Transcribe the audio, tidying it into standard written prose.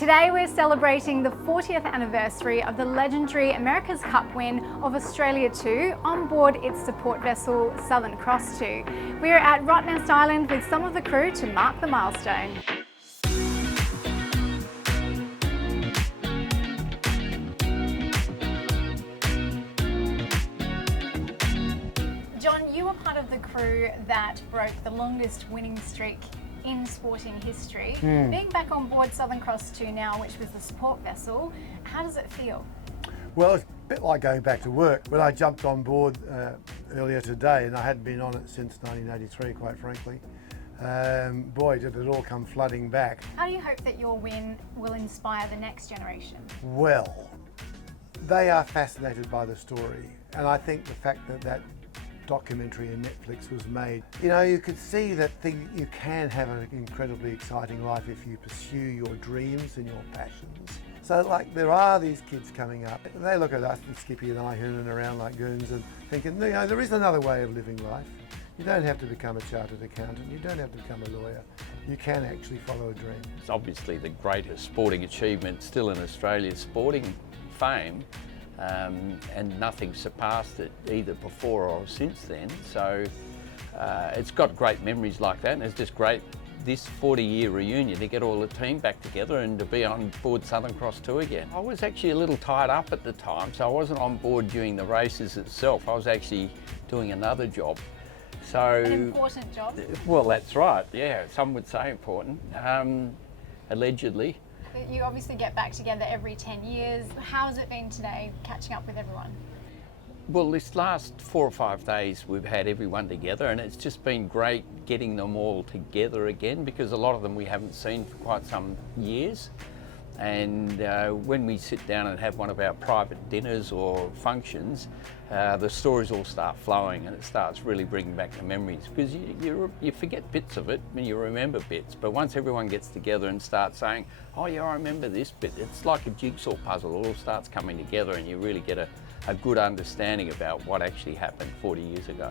Today we're celebrating the 40th anniversary of the legendary America's Cup win of Australia 2 on board its support vessel Southern Cross 2. We're at Rhode Island with some of the crew to mark the milestone. John, you were part of the crew that broke the longest winning streak in sporting history. Being back on board Southern Cross 2 now, which was the support vessel, how does it feel? Well, it's a bit like going back to work. When I jumped on board earlier today, and I hadn't been on it since 1983, quite frankly, boy, did it all come flooding back. How do you hope that your win will inspire the next generation? Well, they are fascinated by the story, and I think the fact that that documentary on Netflix was made, you know, you could see that you can have an incredibly exciting life if you pursue your dreams and your passions. So like there are these kids coming up, and they look at us and Skippy and I hooning around like goons and thinking, you know, there is another way of living life. You don't have to become a chartered accountant, you don't have to become a lawyer. You can actually follow a dream. It's obviously the greatest sporting achievement still in Australia's sporting fame. And nothing surpassed it either before or since then. So it's got great memories like that, and it's just great this 40-year reunion to get all the team back together and to be on board Southern Cross 2 again. I was actually a little tied up at the time, so I wasn't on board during the races itself. I was actually doing another job. So, an important job? Well, that's right, yeah, some would say important, allegedly. You obviously get back together every 10 years. How has it been today, catching up with everyone? Well, this last 4 or 5 days we've had everyone together, and it's just been great getting them all together again, because a lot of them we haven't seen for quite some years. And when we sit down and have one of our private dinners or functions, the stories all start flowing, and it starts really bringing back the memories, because you forget bits of it and you remember bits, but once everyone gets together and starts saying, oh yeah, I remember this bit, it's like a jigsaw puzzle. It all starts coming together and you really get a good understanding about what actually happened 40 years ago.